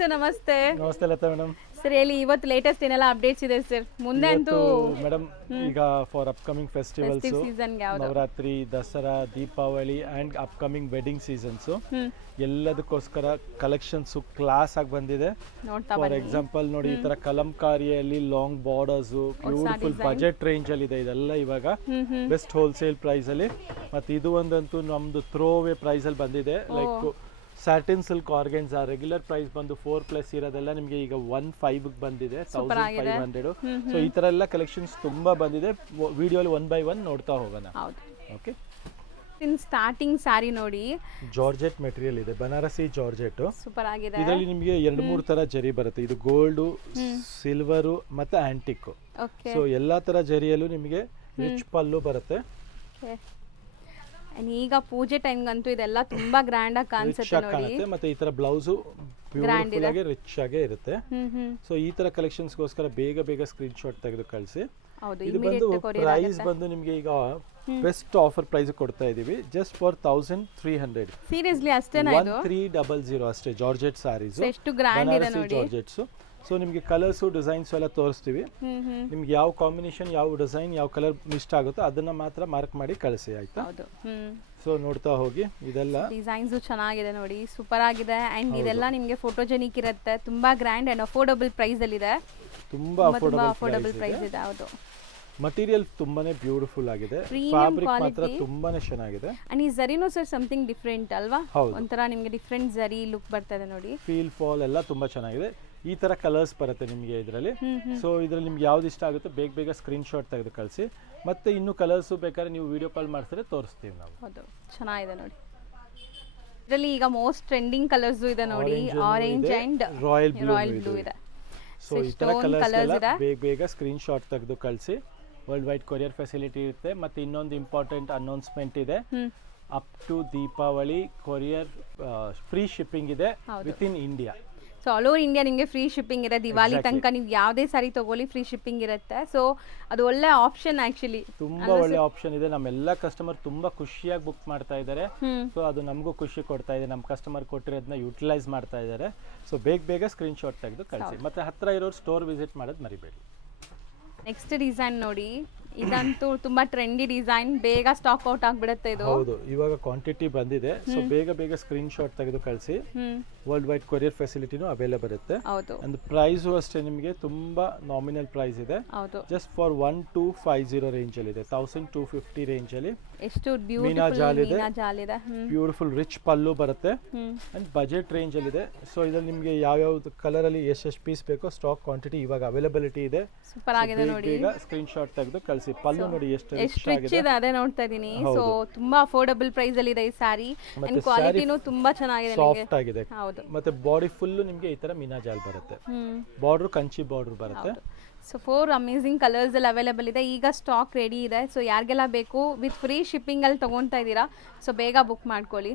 Sir ನಮಸ್ತೆ. ನಮಸ್ತೆ Lata madam. Sir ಹೇಳಿ, ಇವತ್ತು ಲೇಟೆಸ್ಟ್ ಏನೆಲ್ಲ ಅಪ್ಡೇಟ್ಸ್ ಇದೆ ಸರ್? ಮುಂದೆ ಅಂತೂ ಮೇಡಮ್ ಈಗ for upcoming festivals, Navratri, Dasara, Deepavali and upcoming wedding seasons ಎಲ್ಲದಕ್ಕೋಸ್ಕರ ಕಲೆಕ್ಷನ್ಸ್ ಕ್ಲಾಸ್ ಆಗಿ ಬಂದಿದೆ. ಫಾರ್ ಎಕ್ಸಾಂಪಲ್ ನೋಡಿ, ಈ ತರ ಕಲಂಕಾರಿಯಲ್ಲಿ long borders beautiful budget range ಅಲ್ಲಿ ಇದೆ. ಇದೆಲ್ಲ ಇವಾಗ ಬೆಸ್ಟ್ ಹೋಲ್ಸೇಲ್ ಪ್ರೈಸ್ ಅಲ್ಲಿ. ಮತ್ತೆ ಇದು ಒಂದಂತೂ ನಮ್ದು ಥ್ರೋ ಅವೇ ಪ್ರೈಸ್ ಅಲ್ಲಿ ಬಂದಿದೆ. Like satin silk organza regular price ಬಂದು 4+ ಇರೋದೆಲ್ಲ ನಿಮಗೆ ಈಗ 1,500 ಬಂದಿದೆ, 1,500. ಸೊ ಈ ತರ ಎಲ್ಲ ಕಲೆಕ್ಷನ್ಸ್ ತುಂಬಾ ಬಂದಿದೆ. ವಿಡಿಯೋಲಿ 1 by 1 ನೋಡ್ತಾ ಹೋಗೋಣ. ಓಕೆ, ಸ್ಟಾರ್ಟಿಂಗ್ ಸ್ಯಾರಿ ನೋಡಿ, ಜಾರ್ಜೆಟ್ ಮೆಟೀರಿಯಲ್ ಇದೆ, ಬನಾರಸಿ ಜಾರ್ಜೆಟ್. ಸೂಪರ್ ಆಗಿದೆ. ಇದರಲ್ಲಿ ನಿಮಗೆ 2-3 ತರ ಜರಿ ಬರುತ್ತೆ. ಇದು ಗೋಲ್ಡ್, ಸಿಲ್ವರ್ ಮತ್ತೆ ಆಂಟಿಕ್. ಸೊ ಎಲ್ಲಾ ತರ ಜರಿಯಲ್ಲೂ ನಿಮಗೆ ರಿಚ್ ಪಲ್ಲು ಬರುತ್ತೆ. ಈಗ ಪೂಜೆ ಟೈಮ್ಗಂತೂ ಇದೆಲ್ಲ ತುಂಬಾ ಗ್ರ್ಯಾಂಡ್ ಆಗಿ ಕಾಣಿಸುತ್ತೆ ನೋಡಿ. ಮತ್ತೆ ಈ ತರ ಬ್ಲೌಸ್ ಬ್ಯೂಟಿಫುಲ್ ಆಗಿ ರಿಚ್ ಆಗಿ ಇರುತ್ತೆ. ಸೊ ಈ ತರ ಕಲೆಕ್ಷನ್ಸ್ ಗೋಸ್ಕರ ಬೇಗ ಸ್ಕ್ರೀನ್ ಶಾಟ್ ತೆಗೆದು ಕಳಿಸಿ. ಇದು ಬಂದು ಪ್ರೈಸ್ ಬಂದು ನಿಮಗೆ ಈಗ ಬೆಸ್ಟ್ ಆಫರ್ ಪ್ರೈಸ್ ಕೊಡ್ತಾ ಇದೀವಿ, ಜಸ್ಟ್ ಫಾರ್ 1,300. ಸೀರಿಯಸ್ಲಿ ಅಷ್ಟೇನಾ? ಇದು 1,300 ಅಷ್ಟೇ. ಜಾರ್ಜೆಟ್ ಸಾರೀಸ್, ಎಷ್ಟು ಗ್ರ್ಯಾಂಡ್ ಇದೆ ನೋಡಿ. ಜಾರ್ಜೆಟ್ಸ್. ಸೊ ನಿಮಗೆ ಕಲರ್ಸು ಡಿಸೈನ್ಸ್ ಎಲ್ಲ ತೋರಿಸ್ತೀವಿ. ನಿಮ್ಗೆ ಯಾವ ಕಾಂಬಿನೇಷನ್, ಯಾವ ಡಿಸೈನ್, ಯಾವ ಕಲರ್ ಇಷ್ಟ ಆಗುತ್ತೋ ಅದನ್ನ ಮಾತ್ರ ಮಾರ್ಕ್ ಮಾಡಿ ಕಳಿಸಿ, ಆಯ್ತಾ? ಸೊ ನೋಡ್ತಾ ಹೋಗಿ. ಇದೆಲ್ಲ ಡಿಸೈನ್ಸ್ ಚೆನ್ನಾಗಿದೆ ನೋಡಿ, ಸೂಪರ್ ಆಗಿದೆ. ಅಂಡ್ ಇದೆಲ್ಲ ನಿಮಗೆ ಫೋಟೋಜೆನಿಕ್ ಇರುತ್ತೆ, ತುಂಬಾ ಗ್ರ್ಯಾಂಡ್ ಅಂಡ್ ಅಫೋರ್ಡಬಲ್ ಪ್ರೈಸ್ ಅಲ್ಲಿ ಇದೆ. ತುಂಬಾ ಅಫೋರ್ಡಬಲ್ ಪ್ರೈಸ್ ಇದೆ. ಹೌದು, ಮಟೀರಿಯಲ್ ತುಂಬಾನೇ ಬ್ಯೂಟಿಫುಲ್ ಆಗಿದೆ, ಫ್ಯಾಬ್ರಿಕ್ ಮಾತ್ರ ತುಂಬಾನೇ ಚೆನ್ನಾಗಿದೆ. ಅಂಡ್ ಈ ಜರಿನೂ ಸರ್ ಸಮಥಿಂಗ್ ಡಿಫರೆಂಟ್ ಅಲ್ವಾ? ಒಂಥರ ನಿಮಗೆ ಡಿಫರೆಂಟ್ ಜರಿ ಲುಕ್ ಬರ್ತಾ ಇದೆ ನೋಡಿ. ಫೀಲ್ ಫಾಲ್ ಎಲ್ಲ ತುಂಬಾ ಚೆನ್ನಾಗಿದೆ. ಈ ತರ ಕಲರ್ಸ್ ಬರುತ್ತೆ ನಿಮಗೆ ಇದರಲ್ಲಿ. ಸೊ ಇದರಲ್ಲಿ ನಿಮ್ಗೆ ಯಾವ್ದು ಇಷ್ಟ ಆಗುತ್ತೆ ಬೇಗ ಸ್ಕ್ರೀನ್ ಶಾಟ್ ತೆಗೆದು ಕಳಿಸಿ. ಮತ್ತೆ ಇನ್ನು ಕಲರ್ಸ್ ಬೇಕಾದ್ರೆ ನೀವು ವಿಡಿಯೋ ಕಾಲ್ ಮಾಡಿಸಿದ್ರೆ ತೋರಿಸ್ತೀವಿ ನಾವು. ಹೌದು, ಚೆನ್ನಾಗಿದೆ ನೋಡಿ. ಇದರಲ್ಲಿ ಈಗ ಮೋಸ್ಟ್ ಟ್ರೆಂಡಿಂಗ್ ಕಲರ್ಸ್ ಇದೆ ನೋಡಿ, ಆರೆಂಜ್ ಅಂಡ್ ರಾಯಲ್ ಬ್ಲೂ ಇದೆ. ಸೊ ಈ ತರ ಕಲರ್ಸ್ ಬೇಗ ಸ್ಕ್ರೀನ್ ಶಾಟ್ ತೆಗೆದು ಕಳಿಸಿ. ವರ್ಲ್ಡ್ ವೈಡ್ ಕೊರಿಯರ್ ಫೆಸಿಲಿಟಿ ಇರುತ್ತೆ. ಮತ್ತೆ ಇನ್ನೊಂದು ಇಂಪಾರ್ಟೆಂಟ್ ಅನೌನ್ಸ್ಮೆಂಟ್ ಇದೆ, up to Deepavali courier free shipping ಇದೆ within India. So all over India ನಿಮಗೆ ಫ್ರೀ ಶಿಪ್ಪಿಂಗ್ ಇದೆ. ದಿವಾಲಿ ತನಕ ನೀವು ಯಾವುದೇ ಸಾರಿ ತಗೊಳ್ಳಿ ಫ್ರೀ ಶಿಪ್ಪಿಂಗ್ ಇರುತ್ತೆ. ಸೊ ಅದು ಒಳ್ಳೆ ಆಪ್ಷನ್, ಆಕ್ಚುಲಿ ತುಂಬಾ ಒಳ್ಳೆ ಆಪ್ಷನ್ ಇದೆ. ನಮ್ಮೆಲ್ಲ ಕಸ್ಟಮರ್ ತುಂಬಾ ಖುಷಿಯಾಗಿ ಬುಕ್ ಮಾಡ್ತಾ ಇದ್ದಾರೆ. ಸೊ ಅದು ನಮಗೂ ಖುಷಿ ಕೊಡ್ತಾ ಇದೆ. ನಮ್ಮ ಕಸ್ಟಮರ್ ಕೊಟ್ಟಿರೋದನ್ನ ಯುಟಿಲೈಸ್ ಮಾಡ್ತಾ ಇದ್ದಾರೆ. ಸೊ ಬೇಗ ಸ್ಕ್ರೀನ್ ಶಾಟ್ ತೆಗೆದು ಕಳಿಸಿ. ಮತ್ತೆ ಹತ್ರ ಇರೋರು ಸ್ಟೋರ್ ವಿಸಿಟ್ ಮಾಡೋದು ಮರಿಬೇಡಿ. ನೆಕ್ಸ್ಟ್ ಡಿಸೈನ್ ನೋಡಿ, ಇದಂತೂ ತುಂಬಾ ಟ್ರೆಂಡಿ ಡಿಸೈನ್, ಬೇಗ ಸ್ಟಾಕ್ ಔಟ್ ಆಗಿಬಿಡುತ್ತೆ ಇದು. ಹೌದು, ಇವಾಗ ಕ್ವಾಂಟಿಟಿ ಬಂದಿದೆ. ಸೊ ಬೇಗ ಸ್ಕ್ರೀನ್ ಶಾಟ್ ತೆಗೆದು ಕಳಿಸಿ. ವರ್ಲ್ಡ್ ವೈಡ್ ಕೊರಿಯರ್ ಫೆಸಿಲಿಟಿನೂ ಅವೈಲೇಬಲ್ ಇರುತ್ತೆ. ಅಂಡ್ ಪ್ರೈಸ್ ಅಷ್ಟೇ ನಿಮಗೆ ತುಂಬಾ ನಾಮಿನಲ್ ಪ್ರೈಸ್ ಇದೆ. ಜಸ್ಟ್ ಫಾರ್ 1,250 ರೇಂಜ್ ಅಲ್ಲಿ ಇದೆ, 1,250 ರೇಂಜ್ ಅಲ್ಲಿ. ಎಷ್ಟು ಮೀನಾ ಜಾಲ್ ಇದೆ, ಬ್ಯೂಟಿಫುಲ್ ರಿಚ್ ಪಲ್ಲು ಬರುತ್ತೆ ಅಂಡ್ ಬಜೆಟ್ ರೇಂಜ್ ಅಲ್ಲಿ ಇದೆ. ಸೊ ಇದ್ರಲ್ಲಿ ನಿಮಗೆ ಯಾವ ಕಲರ್ ಅಲ್ಲಿ ಎಷ್ಟು ಪೀಸ್ ಬೇಕೋ ಸ್ಟಾಕ್ ಕ್ವಾಂಟಿಟಿ ಇವಾಗ ಅವೈಲೇಬಿಲಿಟಿ ಇದೆ. ಸೂಪರ್ ಆಗಿದೆ ನೋಡಿ. ಈಗ ಸ್ಕ್ರೀನ್ ಶಾಟ್ ತೆಗೆದು ಕಳಿಸಿ. ಪಲ್ಲು ನೋಡಿ ಎಷ್ಟು ರಿಚ್ ಇದೆ, ಅದೇ ನೋಡ್ತಾ ಇದೀನಿ. ಸೊ ತುಂಬಾ ಅಫೋರ್ಡಬಲ್ ಪ್ರೈಸ್ ಅಲ್ಲಿ ಇದೆ ಈ ಸಾರಿ. ಅಂಡ್ ಕ್ವಾಲಿಟಿನೂ ತುಂಬಾ ಚೆನ್ನಾಗಿದೆ, ಸಾಫ್ಟ್ ಆಗಿದೆ. ಮತ್ತೆ ಬಾಡಿ ಫುಲ್ ನಿಮಗೆ ಈ ತರ ಮೀನಾ ಜಾಲ್ ಬರುತ್ತೆ, ಬಾರ್ಡರ್ ಕಂಚಿ ಬಾರ್ಡರ್ ಬರುತ್ತೆ. ಸೊ 4 ಅಮೇಸಿಂಗ್ ಕಲರ್ಸ್ ಅಲ್ಲಿ ಅವೈಲೇಬಲ್ ಇದೆ. ಈಗ ಸ್ಟಾಕ್ ರೆಡಿ ಇದೆ. ಸೊ ಯಾರಿಗೆಲ್ಲ ಬೇಕು ವಿತ್ ಫ್ರೀ ಶಿಪ್ಪಿಂಗ್ ಅಲ್ಲಿ ತಗೊಳ್ತಾ ಇದ್ದೀರಾ, ಸೊ ಬೇಗ ಬುಕ್ ಮಾಡ್ಕೊಳ್ಳಿ.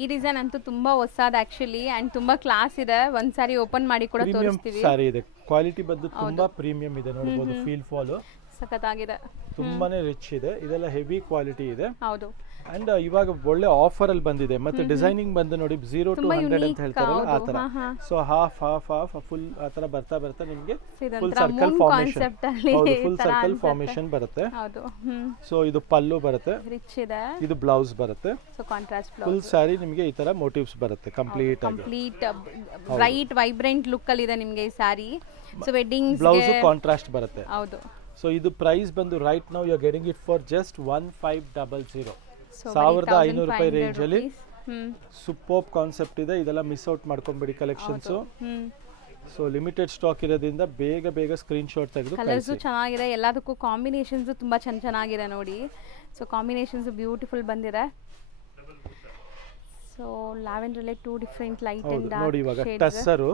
ಈ ಡಿಸೈನ್ ಅಂತೂ ತುಂಬಾ ಹೊಸದು ಆಕ್ಚುಲಿ ಅಂಡ್ ತುಂಬಾ ಕ್ಲಾಸ್ ಇದೆ. ಒಂದ್ ಸಾರಿ ಓಪನ್ ಮಾಡಿ ಕೂಡ ತೋರಿಸ್ತೀವಿ. ಸಾರಿ ಇದೆ, ಕ್ವಾಲಿಟಿ ಬಂದು ತುಂಬಾ ಪ್ರೀಮಿಯಂ ಇದೆ. ನೋಡಬಹುದು, ಫೀಲ್ ಫಾಲ್ ಸಖತ್ತಾಗಿದೆ, ತುಂಬಾನೇ ರಿಚ್ ಇದೆ. ಇದೆಲ್ಲ ಹೆವಿ ಕ್ವಾಲಿಟಿ ಇದೆ. ಹೌದು. ಅಂಡ್ ಇವಾಗ ಒಳ್ಳೆ ಆಫರ್ ಅಲ್ಲಿ ಬಂದಿದೆ. ಮತ್ತೆ ಡಿಸೈನಿಂಗ್ ಬಂದು ನೋಡಿ 0 to 100 ಅಂತ ಹೇಳ್ತಾರಲ್ಲ ಆ ತರ. ಸೊ ಹಾಫ್ ಫುಲ್ ಆ ತರ ಬರ್ತಾ ನಿಮಗೆ ಫುಲ್ ಸರ್ಕಲ್ ಫಾರ್ಮೇಶನ್. ಹೌದು, ಫುಲ್ ಸರ್ಕಲ್ ಫಾರ್ಮೇಶನ್ ಬರುತ್ತೆ. ಸೊ ಇದು ಪಲ್ಲು ಬರುತ್ತೆ, ರಿಚ್ ಇದೆ. ಇದು ಬ್ಲೌಸ್ ಬರುತ್ತೆ. So contrast blouse. ಫುಲ್ ಸಾರಿ ನಿಮಗೆ ಈ ತರ ಮೋಟಿವ್ಸ್ ಬರುತ್ತೆ ಕಂಪ್ಲೀಟ್ ಬ್ರೈಟ್ ವೈಬ್ರೆಂಟ್ ಲುಕ್ ಅಲ್ಲಿ ಇದೆ ನಿಮಗೆ ಈ ಸಾರಿ. ಸೊ ವೆಡ್ಡಿಂಗ್ ಬ್ಲೌಸ್ ಕಾಂಟ್ರಾಸ್ಟ್ ಬರುತ್ತೆ. ಹೌದು. ಸೊ ಇದು ಪ್ರೈಸ್ ಬಂದು right now you are getting it for just 1,500. 1,500 ರೂಪಾಯಿ ರೇಂಜ್ ಅಲ್ಲಿ ಸೂಪರ್ ಕಾನ್ಸೆಪ್ಟ್ ಇದೆ. ಇದೆಲ್ಲ ಮಿಸ್ ಔಟ್ ಮಾಡ್ಕೊಂಬೇಡಿ ಕಲೆಕ್ಷನ್ಸ್. ಸೊ ಲಿಮಿಟೆಡ್ ಸ್ಟಾಕ್ ಇರೋದ್ರಿಂದ ಬೇಗ ಸ್ಕ್ರೀನ್ ಶಾಟ್ ತೆಗೆದು ಕಲರ್ಸ್ ಚೆನ್ನಾಗಿದೆ. ಎಲ್ಲದಕ್ಕೂ ಕಾಂಬಿನೇಷನ್ಸ್ ತುಂಬಾ ಚೆನ್ನಾಗಿದೆ ನೋಡಿ. ಸೊ ಕಾಂಬಿನೇಷನ್ಸ್ ಬ್ಯೂಟಿಫುಲ್ ಬಂದಿದೆ. ಸೊ ಲ್ಯಾವೆಂಡರ್ ಅಲ್ಲಿ 2 ಡಿಫರೆಂಟ್ ಲೈಟ್ ಅಂಡ್ ಡಾರ್ಕ್ ನೋಡಿ. ಇವಾಗ ಟಸ್ಸರು,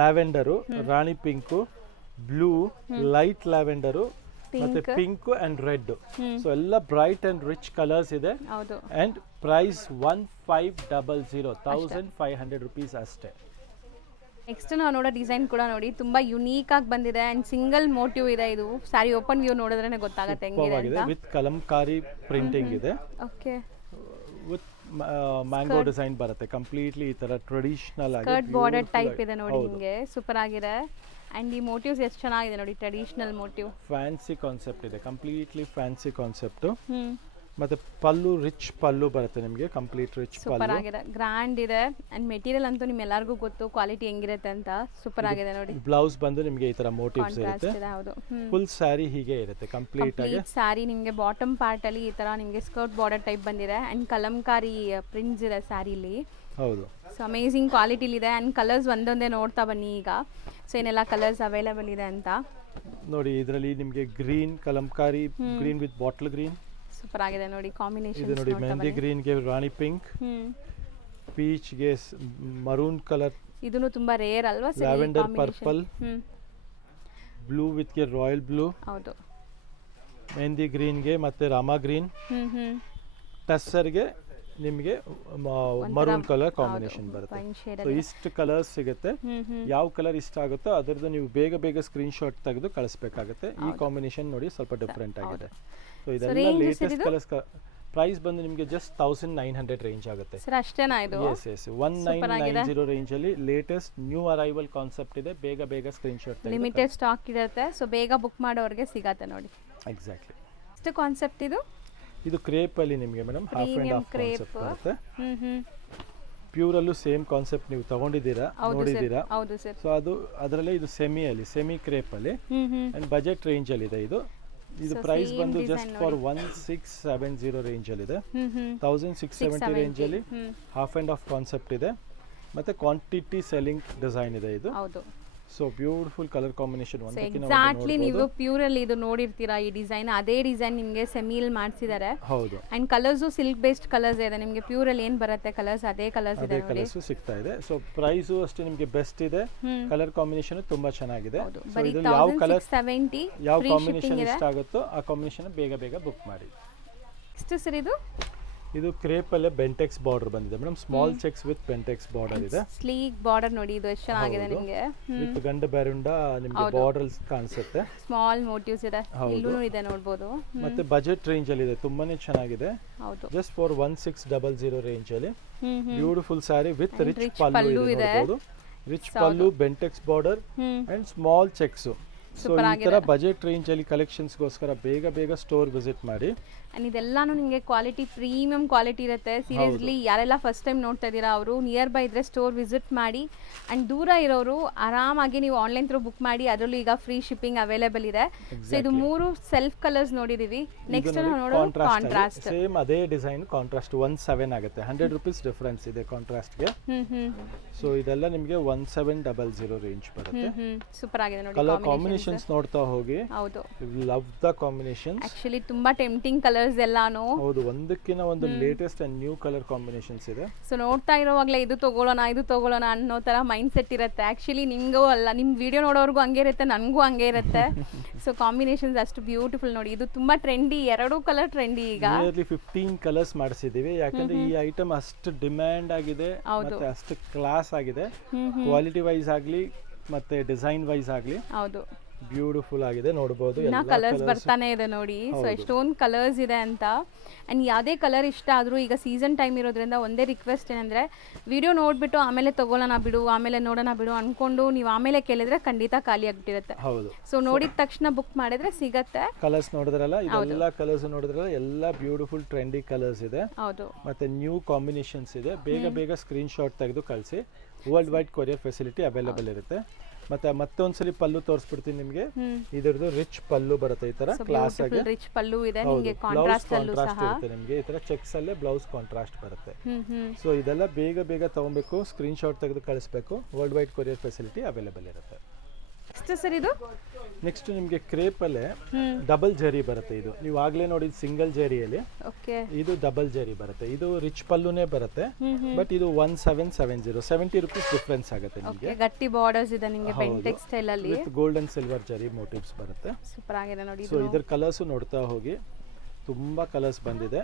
ಲ್ಯಾವೆಂಡರು, ರಾಣಿ ಪಿಂಕು, ಬ್ಲೂ, ಲೈಟ್ ಲ್ಯಾವೆಂಡರು ಮತ್ತೆ ಪಿಂಕ್ ಅಂಡ್ ರೆಡ್. ಸೊ ಎಲ್ಲ ಬ್ರೈಟ್ ಅಂಡ್ ರಿಚ್ ಕಲರ್ಸ್ ಇದೆ. ಅಂಡ್ ಪ್ರೈಸ್ 1,500, 1,500 ರೂಪೀಸ್ ಅಷ್ಟೇ. ನೆಕ್ಸ್ಟ್ ನಾವು ನೋಡೋ ಡಿಸೈನ್ ಕೂಡ ನೋಡಿ, ತುಂಬಾ ಯುನೀಕ್ ಆಗಿ ಬಂದಿದೆ ಅಂಡ್ ಸಿಂಗಲ್ ಮೋಟಿವ್ ಇದೆ. ಇದು ಸಾರಿ ಓಪನ್ ವ್ಯೂ ನೋಡಿದ್ರೆ ಗೊತ್ತಾಗುತ್ತೆ ಹೆಂಗಿದೆ ಅಂತ. ವಿತ್ ಕಲಂಕಾರಿ ಪ್ರಿಂಟಿಂಗ್ ಇದೆ. ಓಕೆ. ಮ್ಯಾಂಗೋ ಡಿಸೈನ್ ಬರುತ್ತೆ ಕಂಪ್ಲೀಟ್ಲಿ ಈ ತರ ಟ್ರೆಡಿಷನಲ್ ಆಗಿ ಸ್ಕರ್ಟ್ ಬಾರ್ಡರ್ ಟೈಪ್ ಇದೆ ನೋಡಿ ನಿಮಗೆ ಸೂಪರ್ ಆಗಿದೆ ಅಂಡ್ ಈ ಮೋಟಿವ್ಸ್ ಎಷ್ಟು ಚೆನ್ನಾಗಿದೆ ನೋಡಿ ಟ್ರೆಡಿಷನಲ್ ಮೋಟಿವ್ ಫ್ಯಾನ್ಸಿ ಕಾನ್ಸೆಪ್ಟ್ ಇದೆ ಕಂಪ್ಲೀಟ್ಲಿ ಫ್ಯಾನ್ಸಿ ಕಾನ್ಸೆಪ್ಟ್ ಹ್ಮ್ ಮತ್ತೆ ಪಲ್ಲು ರಿಚ್ ಪಲ್ಲು ಬರುತ್ತೆ ನಿಮಗೆ ಕಂಪ್ಲೀಟ್ ರಿಚ್ ಸೂಪರ್ ಪಲ್ಲು ಆಗಿದೆ ಗ್ರ್ಯಾಂಡ್ ಇದೆ ಅಂಡ್ ಮೆಟೀರಿಯಲ್ ಅಂತೂ ನಿಮ್ಮೆಲ್ಲರಿಗೂ ಗೊತ್ತು ಕ್ವಾಲಿಟಿ ಹೆಂಗಿರುತ್ತೆ ಅಂತ ಸೂಪರ್ ಆಗಿದೆ ನೋಡಿ ಬ್ಲೌಸ್ ಬಂದು ನಿಮಗೆ ಈ ತರ ಮೋಟಿವ್ಸ್ ಕಾಂಟ್ರಾಸ್ಟ್ ಇರುತ್ತೆ ಇದೆ ಹೌದು ಫುಲ್ ಸ್ಯಾರಿ ಹೀಗೆ ಇರುತ್ತೆ ಕಂಪ್ಲೀಟ್ ಆಗಿ ಸ್ಯಾರಿ ನಿಮಗೆ ಬಾಟಮ್ ಪಾರ್ಟ್ ಅಲ್ಲಿ ಈ ತರ ನಿಮಗೆ ಸ್ಕರ್ಟ್ ಬಾರ್ಡರ್ ಟೈಪ್ ಬಂದಿದೆ ಅಂಡ್ ಕಲಂಕಾರಿ ಪ್ರಿಂಟ್ಸ್ ಇದೆ ಸ್ಯಾರಿಲಿ ಹೌದು ಸೊ ಅಮೇಝಿಂಗ್ ಕ್ವಾಲಿಟಿಲಿದೆ ಅಂಡ್ ಕಲರ್ಸ್ ಒಂದೊಂದೇ ನೋಡ್ತಾ ಬನ್ನಿ ಈಗ ಸೊ ಏನೆಲ್ಲ ಕಲರ್ಸ್ ಅವೈಲೇಬಲ್ ಇದೆ ಅಂತ ನೋಡಿ ಇದರಲ್ಲಿ ನಿಮಗೆ green Kalamkari green with bottle green super ಆಗಿದೆ ನೋಡಿ ಕಾಂಬಿನೇಷನ್ ಇದು ನೋಡಿ ಮೆಹಂದಿ ಗ್ರೀನ್ ಗೆ ರಾಣಿ ಪಿಂಕ್ ಪೀಚ್ ಗೆ ಮರೂನ್ ಕಲರ್ ಇದನ್ನು ತುಂಬಾ ರೇರ್ ಅಲ್ವಾ sir lavender purple blue with ಗೆ ರಾಯಲ್ ಬ್ಲೂ ಹೌದು ಮೆಹಂದಿ ಗ್ರೀನ್ ಗೆ ಮತ್ತೆ ರಾಮಾ ಗ್ರೀನ್ ಟಸ್ಸರ್ ಗೆ ನಿಮಗೆ ಮರೂನ್ ಕಲರ್ ಕಾಂಬಿನೇಷನ್ ಬರುತ್ತೆ ವೈನ್ ಶೇಡ್ ಸೊ ಇಷ್ಟು ಕಲರ್ಸ್ ಸಿಗುತ್ತೆ ಯಾವ ಕಲರ್ ಇಷ್ಟ ಆಗುತ್ತೋ ಅದರದ್ದು ನೀವು ಬೇಗ ಬೇಗ ಸ್ಕ್ರೀನ್ ಶಾಟ್ ತೆಗೆದು ಕಳಿಸ್ಬೇಕಾಗುತ್ತೆ ಈ ಕಾಂಬಿನೇಷನ್ ನೋಡಿ ಸ್ವಲ್ಪ ಡಿಫ್ರೆಂಟ್ ಆಗಿದೆ ಸೊ ಇದೆಲ್ಲ ಲೇಟೆಸ್ಟ್ ಕಲರ್ಸ್ ಪ್ರೈಸ್ ಬಂದು ನಿಮಗೆ ಜಸ್ಟ್ 1900 ರೇಂಜ್ ಆಗುತ್ತೆ ಸರ್ ಅಷ್ಟೇನಾ ಇದು ಎಸ್ ಎಸ್ 1990 ರೇಂಜ್ ಅಲ್ಲಿ ಲೇಟೆಸ್ಟ್ ನ್ಯೂ ಅರೈವಲ್ ಕಾನ್ಸೆಪ್ಟ್ ಇದೆ ಬೇಗ ಬೇಗ ಸ್ಕ್ರೀನ್ ಶಾಟ್ ಲಿಮಿಟೆಡ್ ಸ್ಟಾಕ್ ಇರುತ್ತೆ ಸೊ ಬೇಗ ಬುಕ್ ಮಾಡೋರಿಗೆ ಸಿಗತ್ತೆ ನೋಡಿ ಎಕ್ಸಾಕ್ಟ್ಲಿ ಎಷ್ಟು ಕಾನ್ಸೆಪ್ಟ್ ಇದು ಕ್ರೇಪ್ ಅಲ್ಲಿ ನಿಮಗೆ madam half and half concept ಬರುತ್ತೆ ಹ್ಮ್ ಪ್ಯೂರ್ ಅಲ್ಲೂ ಸೇಮ್ ಕಾನ್ಸೆಪ್ಟ್ ನೀವು ತಗೊಂಡಿದ್ದೀರಾ ನೋಡಿದ್ದೀರಾ ಹೌದು ಸರ್ ಸೊ ಅದರಲ್ಲೇ ಇದು ಸೆಮಿ ಕ್ರೇಪ್ ಅಲ್ಲಿ ಅಂಡ್ ಬಜೆಟ್ ರೇಂಜ್ ಅಲ್ಲಿ ಇದೆ ಇದು ಪ್ರೈಸ್ ಬಂದು ಜಸ್ಟ್ ಫಾರ್ 1670 ರೇಂಜ್ ಅಲ್ಲಿ ಇದೆ 1670 ರೇಂಜ್ ಅಲ್ಲಿ ಹಾಫ್ ಅಂಡ್ ಹಾಫ್ ಕಾನ್ಸೆಪ್ಟ್ ಇದೆ ಮತ್ತೆ ಕ್ವಾಂಟಿಟಿ ಸೆಲ್ಲಿಂಗ್ ಡಿಸೈನ್ ಇದೆ ಇದು ಹೌದು so beautiful colour combination exactly ನೀವು ಪ್ಯೂರ್ ಅಲ್ಲಿ ಇದು ನೋಡಿರ್ತೀರಾ ಈ ಡಿಸೈನ್ ಅದೇ ಡಿಸೈನ್ ನಿಮಗೆ ಸೆಮಿಲ್ ಮಾಡಿಸಿದ್ದಾರೆ ಹೌದು and colours silk based colours ಇದೆ ನಿಮಗೆ ಪ್ಯೂರ್ ಅಲ್ಲಿ ಏನ್ ಬರುತ್ತೆ ಕಲರ್ಸ್ ಅದೇ ಕಲರ್ಸ್ ಇದೆ ನೋಡಿ ಕಲರ್ಸ್ ಸಿಗ್ತಾ ಇದೆ ಸೊ ಪ್ರೈಸ್ ಅಷ್ಟೇ ನಿಮಗೆ ಬೆಸ್ಟ್ ಇದೆ ಕಲರ್ ಕಾಂಬಿನೇಷನ್ ತುಂಬಾ ಚೆನ್ನಾಗಿದೆ ಸೊ ಇದು ಯಾವ ಕಲರ್ 70 ಯಾವ ಕಾಂಬಿನೇಷನ್ ಇಷ್ಟ ಆಗುತ್ತೋ ಆ ಕಾಂಬಿನೇಷನ್ ಬೇಗ ಬೇಗ ಬುಕ್ ಮಾಡಿ ಎಷ್ಟು ಸರ್ ಇದು ಕ್ರೇಪ್ ಅಲ್ಲೇ ಬೆಂಟೆಕ್ಸ್ ಬಾರ್ಡರ್ ಬಂದಿದೆ madam small cheques with Bentex border ಇದೆ ಸ್ಲೀಕ್ ಬಾರ್ಡರ್ ನೋಡಿ ಇದು ಎಷ್ಟು ಚೆನ್ನಾಗಿದೆ ನಿಮಗೆ ವಿತ್ ಗಂಡ ಬೆರುಂಡ ನಿಮಗೆ ಬಾರ್ಡರ್ಸ್ ಕಾಣಿಸುತ್ತೆ ಸ್ಮಾಲ್ ಮೋಟಿವ್ಸ್ ಇದೆ ಇಲ್ಲೂ ಇದೆ ನೋಡಬಹುದು ಮತ್ತೆ ಬಜೆಟ್ ರೇಂಜ್ ಅಲ್ಲಿ ಇದೆ ತುಂಬಾನೇ ಚೆನ್ನಾಗಿದೆ ಹೌದು ಜಸ್ಟ್ ಫಾರ್ 1600 ರೇಂಜ್ ಅಲ್ಲಿ ಬ್ಯೂಟಿಫುಲ್ ಸ್ಯಾರಿ ವಿತ್ ರಿಚ್ ಪಲ್ಲು ಇದೆ ನೋಡಬಹುದು rich pallu Bentex border and small cheques so ಈ ತರ ಬಜೆಟ್ ರೇಂಜ್ ಅಲ್ಲಿ ಕಲೆಕ್ಷನ್ಸ್ ಗೋಸ್ಕರ ಬೇಗ ಬೇಗ ಸ್ಟೋರ್ ವಿಸಿಟ್ ಮಾಡಿ ಅಂಡ್ ಇದೆಲ್ಲಾನು ನಿಮಗೆ ಕ್ವಾಲಿಟಿ ಪ್ರೀಮಿಯಂ ಕ್ವಾಲಿಟಿ ಇರುತ್ತೆ ಸೀರಿಯಸ್ಲಿ ಯಾರೆಲ್ಲ ಫಸ್ಟ್ ಟೈಮ್ ನೋಡ್ತಾ ಇದ್ದೀರಾ ಅವರು ನಿಯರ್ ಬೈ ಇದ್ರೆ ಸ್ಟೋರ್ ವಿಸಿಟ್ ಮಾಡಿ ಅಂಡ್ ದೂರ ಇರೋರು ಆರಾಮಾಗಿ ನೀವು ಆನ್ಲೈನ್ ಥ್ರೂ ಬುಕ್ ಮಾಡಿ ಅದರಲ್ಲೂ ಈಗ ಫ್ರೀ ಶಿಪ್ಪಿಂಗ್ ಅವೈಲೇಬಲ್ ಇದೆ ಸೊ ಇದು 3 ಸೆಲ್ಫ್ ಕಲರ್ಸ್ ನೋಡಿದೀವಿ ನೆಕ್ಸ್ಟ್ ನೋಡೋದು ಕಾಂಟ್ರಾಸ್ಟ್ ಸೇಮ್ ಅದೇ ಡಿಸೈನ್ ಕಾಂಟ್ರಾಸ್ಟ್ 17 ಆಗುತ್ತೆ 100 ರೂಪೀಸ್ ಡಿಫರೆನ್ಸ್ ಇದೆ ಕಾಂಟ್ರಾಸ್ಟ್ ಗೆ ಸೊ ಇದೆಲ್ಲ ನಿಮಗೆ 1700 ರೇಂಜ್ ಬರುತ್ತೆ ಸೂಪರ್ ಆಗಿದೆ ನೋಡಿ ಕಲರ್ ಕಾಂಬಿನೇಷನ್ಸ್ ನೋಡ್ತಾ ಹೋಗಿ ಹೌದು ಲವ್ ದ ಕಾಂಬಿನೇಷನ್ಸ್ ಆಕ್ಚುಲಿ ತುಂಬಾ ಟೆಂಪ್ಟಿಂಗ್ ಕಲರ್ಸ್ ಎಲ್ಲಾನು ಹೌದು ಒಂದಕ್ಕಿಂತ ಒಂದು latest and new colour combinations ಇದೆ ಸೊ ನೋಡ್ತಾ ಇರೋವಾಗಲೇ ಇದು ತಗೊಳ್ಳೋಣ ಅನ್ನೋ ತರ ಮೈಂಡ್ ಸೆಟ್ ಇರುತ್ತೆ ಆಕ್ಚುಲಿ ನಿಮ್ಗೂ ಅಲ್ಲ ನಿಮ್ ವಿಡಿಯೋ ನೋಡೋರ್ಗೂ ಹಂಗೆ ಇರುತ್ತೆ ನನಗೂ ಹಂಗೆ ಇರುತ್ತೆ ಸೊ ಕಾಂಬಿನೇಷನ್ಸ್ ಅಷ್ಟು ಬ್ಯೂಟಿಫುಲ್ ನೋಡಿ ಇದು ತುಂಬಾ ಟ್ರೆಂಡಿ ಎರಡೂ ಕಲರ್ ಟ್ರೆಂಡಿ ಈಗ ನಿಯರ್ಲಿ 15 ಕಲರ್ಸ್ ಮಾಡಿಸಿದೀವಿ ಯಾಕಂದ್ರೆ ಈ ಐಟಮ್ ಅಷ್ಟು ಡಿಮ್ಯಾಂಡ್ ಆಗಿದೆ ಮತ್ತೆ ಅಷ್ಟು ಕ್ಲಾಸ್ ಆಗಿದೆ ಕ್ವಾಲಿಟಿ ವೈಸ್ ಆಗ್ಲಿ ಮತ್ತೆ ಡಿಸೈನ್ ವೈಸ್ ಆಗ್ಲಿ ಹೌದು ಬ್ಯೂಟಿಫುಲ್ ಆಗಿದೆ ನೋಡಬಹುದು ಎಲ್ಲ ಕಲರ್ಸ್ ಬರ್ತಾನೆ ಇದೆ ನೋಡಿ ಸೊ ಎಷ್ಟೊಂದು ಕಲರ್ಸ್ ಇದೆ ಅಂತ ಅಂಡ್ ಯಾವುದೇ ಕಲರ್ ಇಷ್ಟ ಆದ್ರೂ ಈಗ ಸೀಸನ್ ಟೈಮ್ ಇರೋದ್ರಿಂದ ಒಂದೇ ರಿಕ್ವೆಸ್ಟ್ ಏನಂದ್ರೆ ವಿಡಿಯೋ ನೋಡ್ಬಿಟ್ಟು ಆಮೇಲೆ ತಗೊಳ್ಳೋಣ ಬಿಡು ಆಮೇಲೆ ನೋಡೋಣ ಬಿಡು ಅನ್ಕೊಂಡು ನೀವು ಆಮೇಲೆ ಕೇಳಿದ್ರೆ ಖಂಡಿತ ಖಾಲಿ ಆಗ್ಬಿಟ್ಟಿರುತ್ತೆ ಹೌದು ಸೊ ನೋಡಿದ ತಕ್ಷಣ ಬುಕ್ ಮಾಡಿದ್ರೆ ಸಿಗತ್ತೆ ಕಲರ್ಸ್ ನೋಡಿದ್ರಲ್ಲ ಇದೆಲ್ಲ ಕಲರ್ಸ್ ನೋಡಿದ್ರಲ್ಲ ಎಲ್ಲ ಬ್ಯೂಟಿಫುಲ್ ಟ್ರೆಂಡಿ ಕಲರ್ಸ್ ಇದೆ ಹೌದು ಮತ್ತೆ ನ್ಯೂ ಕಾಂಬಿನೇಷನ್ಸ್ ಇದೆ ಬೇಗ ಬೇಗ ಸ್ಕ್ರೀನ್ ಶಾಟ್ ತೆಗೆದು ಕಳಿಸಿ world wide courier facility available ಇರುತ್ತೆ ಮತ್ತೊಂದ್ಸಲಿ ಪಲ್ಲು ತೋರಿಸ್ಬಿಡ್ತೀನಿ ನಿಮಗೆ ಇದರದ್ದು ರಿಚ್ ಪಲ್ಲು ಬರುತ್ತೆ ಈ ತರ ಕ್ಲಾಸ್ ಆಗಿ ರಿಚ್ ಪಲ್ಲು ಇದೆ ನಿಮಗೆ ಕಾಂಟ್ರಾಸ್ಟ್ ಅಲ್ಲೂ ಸಹ ಇರುತ್ತೆ ನಿಮಗೆ ಈ ತರ ಚೆಕ್ಸ್ ಅಲ್ಲೇ ಬ್ಲೌಸ್ ಕಾಂಟ್ರಾಸ್ಟ್ ಬರುತ್ತೆ ಸೊ ಇದೆಲ್ಲ ಬೇಗ ಬೇಗ ತಗೊಬೇಕು ಸ್ಕ್ರೀನ್ ಶಾಟ್ ತೆಗೆದು ಕಳಿಸ್ಬೇಕು world wide courier facility available ಇರುತ್ತೆ ಎಷ್ಟು ಸರ್ ಇದು ನೆಕ್ಸ್ಟ್ ನಿಮಗೆ ಕ್ರೇಪ್ ಅಲ್ಲೇ ಡಬಲ್ ಜರಿ ಬರುತ್ತೆ ಇದು ನೀವು ಆಗ್ಲೇ ನೋಡಿದ ಸಿಂಗಲ್ ಜರಿಯಲ್ಲಿ ಓಕೆ ಇದು ಡಬಲ್ ಜರಿ ಬರುತ್ತೆ ಇದು ರಿಚ್ ಪಲ್ಲುನೇ ಬರುತ್ತೆ ಬಟ್ ಇದು 1770 70 ರೂಪೀಸ್ ಡಿಫರೆನ್ಸ್ ಆಗುತ್ತೆ ನಿಮಗೆ ಗಟ್ಟಿ ಬಾರ್ಡರ್ಸ್ ಇದೆ ನಿಮಗೆ ಬೆಂಟೆಕ್ಸ್ ಸ್ಟೈಲ್ ಅಲ್ಲಿ ವಿತ್ ಗೋಲ್ಡ್ ಅಂಡ್ ಸಿಲ್ವರ್ ಜರಿ ಮೋಟಿವ್ಸ್ ಬರುತ್ತೆ ಸೂಪರ್ ಆಗಿದೆ ನೋಡಿ ಸೊ ಇದರ ಕಲರ್ಸ್ ನೋಡ್ತಾ ಹೋಗಿ ತುಂಬಾ ಕಲರ್ಸ್ ಬಂದಿದೆ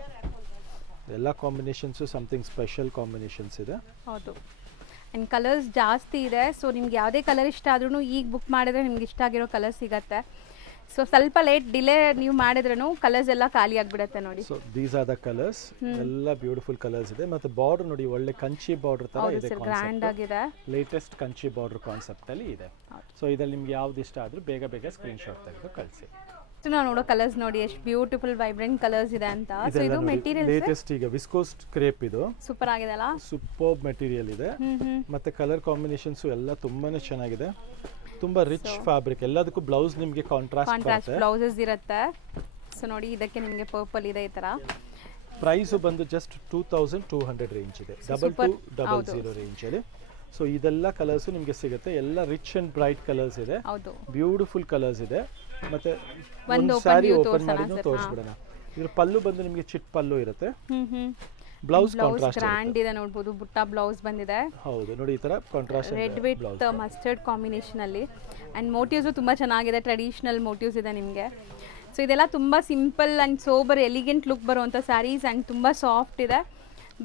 ಎಲ್ಲ ಕಾಂಬಿನೇಷನ್ಸ್ ಸಮಥಿಂಗ್ ಸ್ಪೆಷಲ್ ಕಾಂಬಿನೇಷನ್ಸ್ ಇದೆ ಹೌದು ಆ್ಯಂಡ್ ಕಲರ್ಸ್ ಜಾಸ್ತಿ ಇದೆ ಸೊ ನಿಮ್ಗೆ ಯಾವುದೇ ಕಲರ್ ಇಷ್ಟ ಆದ್ರೂ ಈಗ ಬುಕ್ ಮಾಡಿದ್ರೆ ನಿಮ್ಗೆ ಇಷ್ಟ ಆಗಿರೋ ಕಲರ್ ಸಿಗತ್ತೆ ಸೊ ಸ್ವಲ್ಪ ಲೇಟ್ ಡಿಲೇ ನೀವು ಮಾಡಿದ್ರೂ ಕಲರ್ಸ್ ಎಲ್ಲ ಖಾಲಿ ಆಗಿಬಿಡುತ್ತೆ ನೋಡಿ. So these are the colours, ಎಲ್ಲ ಬ್ಯೂಟಿಫುಲ್ ಕಲರ್ಸ್ ಇದೆ. ಮತ್ತೆ ಬಾರ್ಡರ್ ನೋಡಿ ಒಳ್ಳೆ ಕಂಚಿ ಬಾರ್ಡರ್ ತರ ಇದೆ, ಗ್ರ್ಯಾಂಡ್ ಆಗಿದೆ, ಲೇಟೆಸ್ಟ್ ಕಂಚಿ ಬಾರ್ಡರ್ ಕಾನ್ಸೆಪ್ಟ್ ಅಲ್ಲಿ ಇದೆ. ಸೊ ಇದರಲ್ಲಿ ನಿಮ್ಗೆ ಯಾವ್ದು ಇಷ್ಟ ಆದ್ರೂ ಬೇಗ ಬೇಗ ಸ್ಕ್ರೀನ್ ಶಾಟ್ ತೆಗೆದು ಕಳಿಸಿ. ನಾವು ನೋಡೋ ಕಲರ್ಸ್ ನೋಡಿ ಎಷ್ಟು ಬ್ಯೂಟಿಫುಲ್ ವೈಬ್ರೆಂಟ್ ಕಲರ್ಸ್ ಇದೆ ಅಂತ. ಸೊ ಇದು ಮೆಟೀರಿಯಲ್ ಲೇಟೆಸ್ಟ್ ಈಗ ವಿಸ್ಕೋಸ್ ಕ್ರೇಪ್, ಇದು ಸೂಪರ್ ಆಗಿದೆ ಅಲ್ಲ, ಸೂಪರ್ ಮೆಟೀರಿಯಲ್ ಇದೆ. ಮತ್ತೆ ಕಲರ್ ಕಾಂಬಿನೇಷನ್ಸ್ ಎಲ್ಲ ತುಂಬಾನೇ ಚೆನ್ನಾಗಿದೆ, ತುಂಬಾ ರಿಚ್ ಫ್ಯಾಬ್ರಿಕ್. ಎಲ್ಲದಕ್ಕೂ ಬ್ಲೌಸ್ ನಿಮಗೆ ಕಾಂಟ್ರಾಸ್ಟ್ ಬ್ಲೌಸಸ್ ಇರುತ್ತೆ. ಸೊ ನೋಡಿ ಇದಕ್ಕೆ ನಿಮಗೆ ಪರ್ಪಲ್ ಇದೆ ಈ ತರ. ಪ್ರೈಸ್ ಬಂದು ಜಸ್ಟ್ 2200 ರೇಂಜ್ ಇದೆ, 2200 ರೇಂಜ್ ಅಲ್ಲಿ. ಸೊ ಇದೆಲ್ಲ ಕಲರ್ಸ್ ನಿಮಗೆ ಸಿಗುತ್ತೆ, ಎಲ್ಲ ರಿಚ್ ಅಂಡ್ ಬ್ರೈಟ್ ಕಲರ್ಸ್ ಇದೆ, ಬ್ಯೂಟಿಫುಲ್ ಕಲರ್ಸ್ ಇದೆ. ಮತ್ತೆ ಒಂದು ಸಾರಿ ಓಪನ್ ಮಾಡಿ ತೋರಿಸ್ಬಿಡೋಣ. ಇದ್ರ ಪಲ್ಲು ಬಂದು ನಿಮಗೆ ಚಿಟ್ ಪಲ್ಲು ಇರುತ್ತೆ, ಬ್ಲೌಸ್ ಕಾಂಟ್ರಾಸ್ಟ್ ಗ್ರ್ಯಾಂಡ್ ಇದೆ ನೋಡಬಹುದು, ಬುಟ್ಟ ಬ್ಲೌಸ್ ಬಂದಿದೆ. ಹೌದು ನೋಡಿ ಈ ತರ contrast red with mustard combination ಅಲ್ಲಿ. ಅಂಡ್ ಮೋಟಿವ್ಸ್ ತುಂಬಾ ಚೆನ್ನಾಗಿದೆ, ಟ್ರೆಡಿಷನಲ್ ಮೋಟಿವ್ಸ್ ಇದೆ ನಿಮಗೆ. ಸೊ ಇದೆಲ್ಲ ತುಂಬಾ simple and sober elegant look ಬರುವಂತ ಸ್ಯಾರೀಸ್ ಅಂಡ್ ತುಂಬಾ ಸಾಫ್ಟ್ ಇದೆ.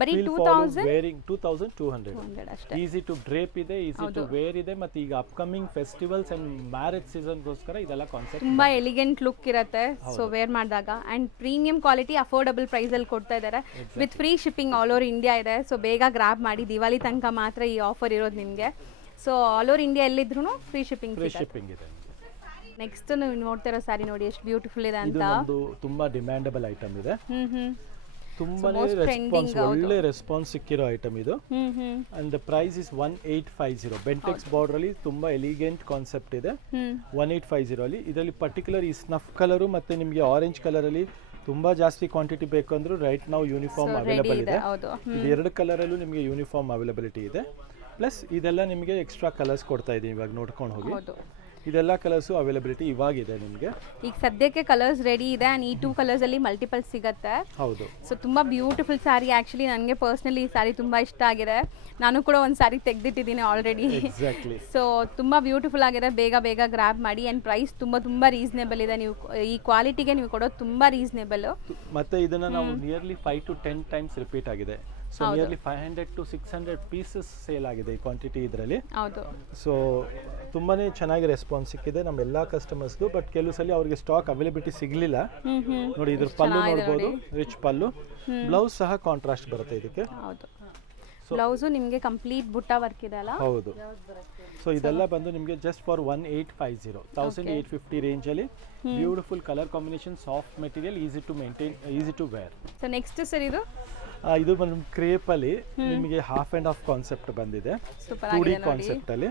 ಬರೀ 2200 ಅಷ್ಟೇ. ಈಸಿ ಟು ಡ್ರೇಪ್ ಇದೆ, ಈಸಿ ಟು ವೇರ್ ಇದೆ. ಮತ್ತೆ ಈಗ upcoming festivals and marriage season ಗೋಸ್ಕರ ಇದೆಲ್ಲ ಕಾನ್ಸೆಪ್ಟ್ ತುಂಬಾ ಎಲಿಗೆಂಟ್ ಲುಕ್ ಇರುತ್ತೆ ಸೊ ವೇರ್ ಮಾಡಿದಾಗ. And premium quality affordable price ಅಲ್ಲಿ ಕೊಡ್ತಾ ಇದ್ದಾರೆ with free shipping all over India ಇದೆ. ಸೊ ಬೇಗ ಗ್ರಾಬ್ ಮಾಡಿ, ದಿವಾಲಿ ತನಕ ಮಾತ್ರ ಈ ಆಫರ್ ಇರೋದು ನಿಮಗೆ. ಸೊ ಆಲ್ ಓವರ್ ಇಂಡಿಯಾ ಎಲ್ಲಿದ್ರು ಫ್ರೀ ಶಿಪ್ಪಿಂಗ್ ಇದೆ. ನೆಕ್ಸ್ಟ್ ನೀವು ನೋಡ್ತಾ ಇರೋ ಸ್ಯಾರಿ ನೋಡಿ ಎಷ್ಟು ಬ್ಯೂಟಿಫುಲ್ ಇದೆ ಅಂತ. ಇದು ತುಂಬಾ ಡಿಮ್ಯಾಂಡಬಲ್ ಐಟಮ್ ಇದೆ, ತುಂಬಾನೇ ರೆಸ್ಪಾನ್ಸ್, ಒಳ್ಳೆ ರೆಸ್ಪಾನ್ಸ್ ಸಿಕ್ಕಿರೋ ಐಟಮ್ ಇದು. And the price is 1850. Bentex border ಅಲ್ಲಿ ತುಂಬಾ ಎಲಿಗೆಂಟ್ ಕಾನ್ಸೆಪ್ಟ್ ಇದೆ, 1850 ಅಲ್ಲಿ. ಇದರಲ್ಲಿ ಪರ್ಟಿಕ್ಯುಲರ್ ಈ ಸ್ನಫ್ ಕಲರ್ ಮತ್ತೆ ನಿಮಗೆ ಆರೆಂಜ್ ಕಲರ್ ಅಲ್ಲಿ ತುಂಬಾ ಜಾಸ್ತಿ ಕ್ವಾಂಟಿಟಿ ಬೇಕು ಅಂದ್ರೂ ರೈಟ್ ನಾವು ಯೂನಿಫಾರ್ಮ್ ಅವೈಲೇಬಲ್ ಇದೆ. ಇದು ಎರಡು ಕಲರ್ ಅಲ್ಲೂ ನಿಮಗೆ ಯೂನಿಫಾರ್ಮ್ ಅವೈಲಬಿಲಿಟಿ ಇದೆ. ಪ್ಲಸ್ ಇದೆಲ್ಲ ನಿಮಗೆ ಎಕ್ಸ್ಟ್ರಾ ಕಲರ್ಸ್ ಕೊಡ್ತಾ ಇದೀವಿ, ಇವಾಗ ನೋಡ್ಕೊಂಡು ಹೋಗಿ. ಇದೆಲ್ಲ ಕಲರ್ಸು ಅವೈಲಬಿಲಿಟಿ ಇವಾಗಿದೆ ನಿಮಗೆ. ಈಗ ಸದ್ಯಕ್ಕೆ ಕಲರ್ಸ್ ರೆಡಿ ಇದೆ ಅಂಡ್ ಈ 2 ಕಲರ್ಸ್ ಅಲ್ಲಿ ಮಲ್ಟಿಪಲ್ ಸಿಗುತ್ತೆ. ಹೌದು. ಸೊ ತುಂಬಾ ಬ್ಯೂಟಿಫುಲ್ ಸ್ಯಾರಿ. ಆಕ್ಚುಲಿ ನನಗೆ ಪರ್ಸನಲಿ ಈ ಸ್ಯಾರಿ ತುಂಬಾ ಇಷ್ಟ ಆಗಿದೆ. ನಾನು ಕೂಡ ಒಂದು ಸ್ಯಾರಿ ತೆಗೆದಿಟ್ಟಿದ್ದೀನಿ ಆಲ್ರೆಡಿ. ಎಕ್ಸಾಕ್ಟ್ಲಿ. ಸೊ ತುಂಬಾ ಬ್ಯೂಟಿಫುಲ್ ಆಗಿದೆ, ಬೇಗ ಬೇಗ ಗ್ರಾಬ್ ಮಾಡಿ. ಅಂಡ್ ಪ್ರೈಸ್ ತುಂಬಾ ರೀಸನೇಬಲ್ ಇದೆ. ನೀವು ಈ ಕ್ವಾಲಿಟಿಗೆ ನೀವು ಕೊಡೋದು ತುಂಬಾ ರೀಸನೇಬಲ್. ಮತ್ತೆ ಇದನ್ನ ನಾವು ನಿಯರ್ಲಿ 5 to 10 ಟೈಮ್ಸ್ ರಿಪೀಟ್ ಆಗಿದೆ. So nearly 500 to 600 pieces sale ಆಗಿದೆ ಈ ಕ್ವಾಂಟಿಟಿ ಇದರಲ್ಲಿ. ಹೌದು. ಸೊ ತುಂಬಾನೇ ಚೆನ್ನಾಗಿ ರೆಸ್ಪಾನ್ಸ್ ಸಿಕ್ಕಿದೆ ನಮ್ಮ ಎಲ್ಲಾ ಕಸ್ಟಮರ್ಸ್ದು. ಬಟ್ ಕೆಲವು ಸಲ ಅವರಿಗೆ ಸ್ಟಾಕ್ ಅವೈಲಬಿಲಿಟಿ ಸಿಗಲಿಲ್ಲ. ನೋಡಿ ಇದ್ರ ಪಲ್ಲು ನೋಡಬಹುದು, ರಿಚ್ ಪಲ್ಲು. ಬ್ಲೌಸ್ ಸಹ ಕಾಂಟ್ರಾಸ್ಟ್ ಬರುತ್ತೆ ಇದಕ್ಕೆ. ಹೌದು. ಬ್ಲೌಸ್ ನಿಮಗೆ ಕಂಪ್ಲೀಟ್ ಬುಟ್ಟ ವರ್ಕ್ ಇದೆ ಅಲ್ಲ. ಹೌದು. ಸೊ ಇದೆಲ್ಲ ಬಂದು ನಿಮಗೆ ಜಸ್ಟ್ ಫಾರ್ 1850, 1850 ರೇಂಜ್ ಅಲ್ಲಿ. Beautiful colour combination, soft material, easy to maintain, easy to wear. So next sir ಇದು ಬಂದು ಕ್ರೇಪ್ ಅಲ್ಲಿ ನಿಮಗೆ ಹಾಫ್ ಅಂಡ್ ಹಾಫ್ ಕಾನ್ಸೆಪ್ಟ್ ಬಂದಿದೆ, 2D ಕಾನ್ಸೆಪ್ಟ್ ಅಲ್ಲಿ.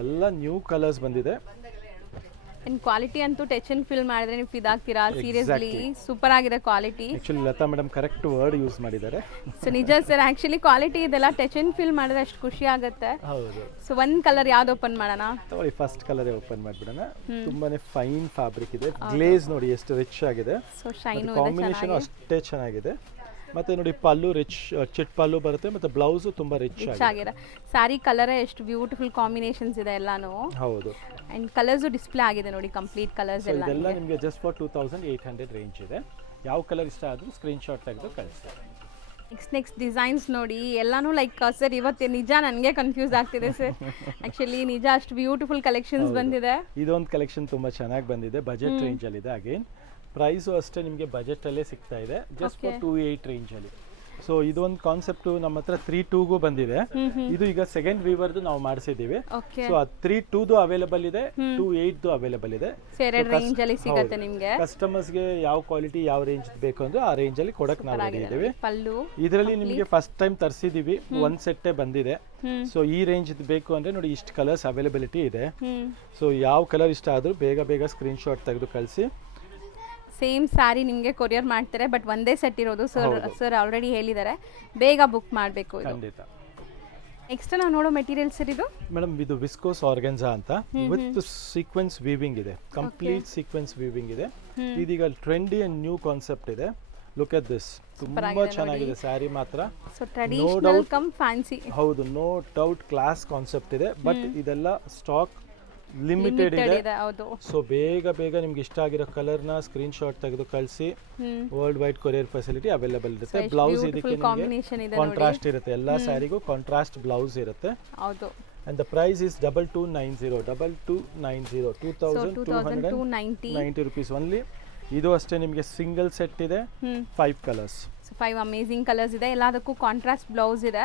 ಎಲ್ಲ ನ್ಯೂ ಕಲರ್ಸ್ ಬಂದಿದೆ. ಇನ್ ಕ್ವಾಲಿಟಿ ಅಂತೂ ಟಚ್ ಅಂಡ್ ಫೀಲ್ ಮಾಡಿದ್ರೆ ನೀವು ಫಿದಾಗ್ತೀರಾ. ಸೀರಿಯಸ್ಲಿ ಸೂಪರ್ ಆಗಿದೆ quality. Actually Latha madam correct word use ಮಾಡಿದ್ದಾರೆ. ಸೊ ನಿಜ ಸರ್, ಆಕ್ಚುಲಿ ಕ್ವಾಲಿಟಿ ಇದೆಲ್ಲ ಟಚ್ ಅಂಡ್ ಫೀಲ್ ಮಾಡಿದ್ರೆ ಅಷ್ಟು ಖುಷಿ ಆಗುತ್ತೆ. ಹೌದು. ಸೊ ಒಂದ್ ಕಲರ್ ಯಾವ್ದು ಓಪನ್ ಮಾಡೋಣ? ತಗೊಳ್ಳಿ, ಫಸ್ಟ್ ಕಲರ್ ಓಪನ್ ಮಾಡ್ಬಿಡೋಣ. ತುಂಬಾನೇ ಫೈನ್ ಫ್ಯಾಬ್ರಿಕ್ ಇದೆ, ಗ್ಲೇಸ್ ನೋಡಿ ಎಷ್ಟು ರಿಚ್ ಆಗಿದೆ. ಸೊ ಶೈನ್ ಕಾಂಬಿನೇಷನ್ ಅಷ್ಟೇ ಚೆನ್ನಾಗಿದೆ. ಮತ್ತೆ ನೋಡಿ ಪಲ್ಲು ರಿಚ್ ಚಿಟ್ ಪಲ್ಲು ಬರುತ್ತೆ, ಮತ್ತೆ ಬ್ಲೌಸ್ ತುಂಬಾ ರಿಚ್ ಆಗಿದೆ. ಸ್ಯಾರಿ ಕಲರ್ ಎಷ್ಟು ಬ್ಯೂಟಿಫುಲ್ ಕಾಂಬಿನೇಷನ್ಸ್ ಇದೆ ಎಲ್ಲಾನು. ಹೌದು. ಅಂಡ್ ಕಲರ್ಸ್ ಡಿಸ್ಪ್ಲೇ ಆಗಿದೆ ನೋಡಿ, ಕಂಪ್ಲೀಟ್ ಕಲರ್ಸ್ ಎಲ್ಲ. ಇದೆಲ್ಲ ನಿಮಗೆ ಜಸ್ಟ್ ಫಾರ್ 2800 ರೇಂಜ್ ಇದೆ. ಯಾವ ಕಲರ್ ಇಷ್ಟ ಆದ್ರೂ ಸ್ಕ್ರೀನ್ ಶಾಟ್ ತೆಗೆದು ಕಳಿಸಿ. ನೆಕ್ಸ್ಟ್ ಡಿಸೈನ್ಸ್ ನೋಡಿ ಎಲ್ಲಾನು ಲೈಕ್ ಸರ್ ಇವತ್ತು ನಿಜ ನನಗೆ ಕನ್ಫ್ಯೂಸ್ ಆಗ್ತಿದೆ ಸರ್. ಆಕ್ಚುಲಿ ನಿಜ ಅಷ್ಟು ಬ್ಯೂಟಿಫುಲ್ ಕಲೆಕ್ಷನ್ಸ್ ಬಂದಿದೆ. ಇದೊಂದು ಕಲೆಕ್ಷನ್ ತುಂಬಾ ಚೆನ್ನಾಗಿ ಬಂದಿದೆ, ಬಜೆಟ್ ರೇಂಜ್ ಅಲ್ಲಿ ಇದೆ. ಅಗೇನ್ ಪ್ರೈಸು ಅಷ್ಟೇ ನಿಮಗೆ ಬಜೆಟ್ ಅಲ್ಲೇ ಸಿಗ್ತಾ ಇದೆ, ಜಸ್ಟ್ ಫಾರ್ 28 ರೇಂಜ್ ಅಲ್ಲಿ. ಸೊ ಇದೊಂದು ಕಾನ್ಸೆಪ್ಟ್ ನಮ್ಮ ಹತ್ರ 3.2ಗೂ ಬಂದಿದೆ. ಇದು ಈಗ ಸೆಕೆಂಡ್ ವೀವರ್ದು ನಾವು ಮಾಡಿಸಿದೀವಿ. ಸೊ 3.2ದು ಅವೈಲೇಬಲ್ ಇದೆ, 2.8ದು ಅವೈಲೇಬಲ್ ಇದೆ. ರೇಂಜ್ ಅಲ್ಲಿ ಸಿಗುತ್ತೆ ನಿಮಗೆ. ಕಸ್ಟಮರ್ಸ್ಗೆ ಯಾವ ಕ್ವಾಲಿಟಿ ಯಾವ ರೇಂಜ್ ಬೇಕು ಅಂದ್ರೆ ಆ ರೇಂಜ್ ಅಲ್ಲಿ ಕೊಡಕ್ ನಾವು ರೆಡಿ ಇದ್ದೀವಿ. ಪಲ್ಲು ಇದರಲ್ಲಿ ನಿಮಗೆ ಫಸ್ಟ್ ಟೈಮ್ ತರಿಸಿದೀವಿ, ಒಂದ್ ಸೆಟ್ಟೇ ಬಂದಿದೆ. ಸೊ ಈ ರೇಂಜ್ ಬೇಕು ಅಂದ್ರೆ ನೋಡಿ ಇಷ್ಟು ಕಲರ್ಸ್ ಅವೈಲೇಬಿಲಿಟಿ ಇದೆ. ಸೊ ಯಾವ ಕಲರ್ ಇಷ್ಟ ಆದ್ರೂ ಬೇಗ ಬೇಗ ಸ್ಕ್ರೀನ್ ಶಾಟ್ ತೆಗೆದು ಕಳಿಸಿ. ಸೇಮ್ ಸ್ಯಾರಿ ನಿಮಗೆ ಕೊರಿಯರ್ ಮಾಡ್ತಾರೆ, ಬಟ್ ಒಂದೇ ಸೆಟ್ ಇರೋದು. ಸರ್ ಆಲ್ರೆಡಿ ಹೇಳಿದ್ದಾರೆ, ಬೇಗ ಬುಕ್ ಮಾಡಬೇಕು. ಖಂಡಿತ. ನೆಕ್ಸ್ಟ್ ನಾವು ನೋಡೋ ಮೆಟೀರಿಯಲ್ ಸರ್ ಇದು ಮೇಡಮ್, ಇದು ವಿಸ್ಕೋಸ್ ಆರ್ಗನ್ಸಾ ಅಂತ ವಿತ್ ಸೀಕ್ವೆನ್ಸ್ ವೀವಿಂಗ್ ಇದೆ, ಕಂಪ್ಲೀಟ್ ಸೀಕ್ವೆನ್ಸ್ ವೀವಿಂಗ್ ಇದೆ. ಇದೀಗ ಟ್ರೆಂಡಿ ಅಂಡ್ ನ್ಯೂ ಕಾನ್ಸೆಪ್ಟ್ ಇದೆ. ಲುಕ್ ಅಟ್ ದಿಸ್, ತುಂಬಾ ಚೆನ್ನಾಗಿದೆ ಸ್ಯಾರಿ ಮಾತ್ರ. No doubt fancy. ಹೌದು, ನೋ ಡೌಟ್ ಕ್ಲಾಸ್ ಕಾನ್ಸೆಪ್ಟ್ ಇದೆ. ಬಟ್ ಇದೆಲ್ಲ ಸ್ಟಾಕ್ ಲಿಮಿಟೆಡ್ ಇದೆ. ಸೊ ಬೇಗ ಬೇಗ ನಿಮ್ಗೆ ಇಷ್ಟ ಆಗಿರೋ ಕಲರ್ ನ ಸ್ಕ್ರೀನ್ ಶಾಟ್ ತೆಗೆದು ಕಳಿಸಿ. World wide courier facility available ಇರುತ್ತೆ. ಬ್ಲೌಸ್ ಇದಕ್ಕೆ ಕಾಂಟ್ರಾಸ್ಟ್ ಇರುತ್ತೆ, ಎಲ್ಲಾ ಸ್ಯಾರಿಗೂ ಕಾಂಟ್ರಾಸ್ಟ್ ಬ್ಲೌಸ್ ಇರುತ್ತೆ. and the price is 2290 2290 rupees only. ಇದು ಅಷ್ಟೇ ನಿಮಗೆ ಸಿಂಗಲ್ ಸೆಟ್ ಇದೆ 5 ಕಲರ್ಸ್. ಸೊ 5 ಅಮೇಜಿಂಗ್ ಕಲರ್ಸ್ ಇದೆ, ಎಲ್ಲದಕ್ಕೂ ಕಾಂಟ್ರಾಸ್ಟ್ ಬ್ಲೌಸ್ ಇದೆ.